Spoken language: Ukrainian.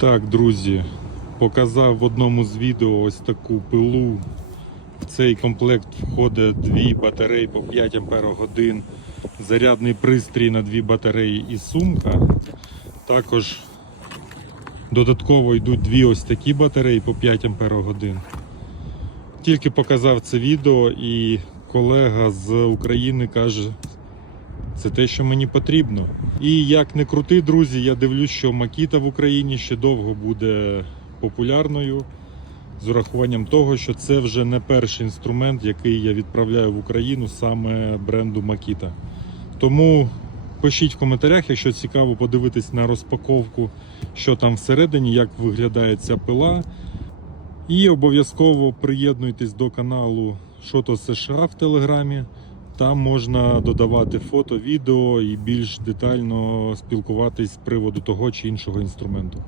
Так, друзі, показав в одному з відео ось таку пилу. В цей комплект входить дві батареї по 5 Ах, зарядний пристрій на дві батареї і сумка. Також додатково йдуть дві ось такі батареї по 5 Ах. Тільки показав це відео і колега з України каже, це те, що мені потрібно. І як не крути, друзі, я дивлюсь, що Макіта в Україні ще довго буде популярною. З урахуванням того, що це вже не перший інструмент, який я відправляю в Україну саме бренду Makita. Тому пишіть в коментарях, якщо цікаво подивитись на розпаковку, що там всередині, як виглядає ця пила. І обов'язково приєднуйтесь до каналу Шото США в Телеграмі. Там можна додавати фото, відео і більш детально спілкуватись з приводу того чи іншого інструменту.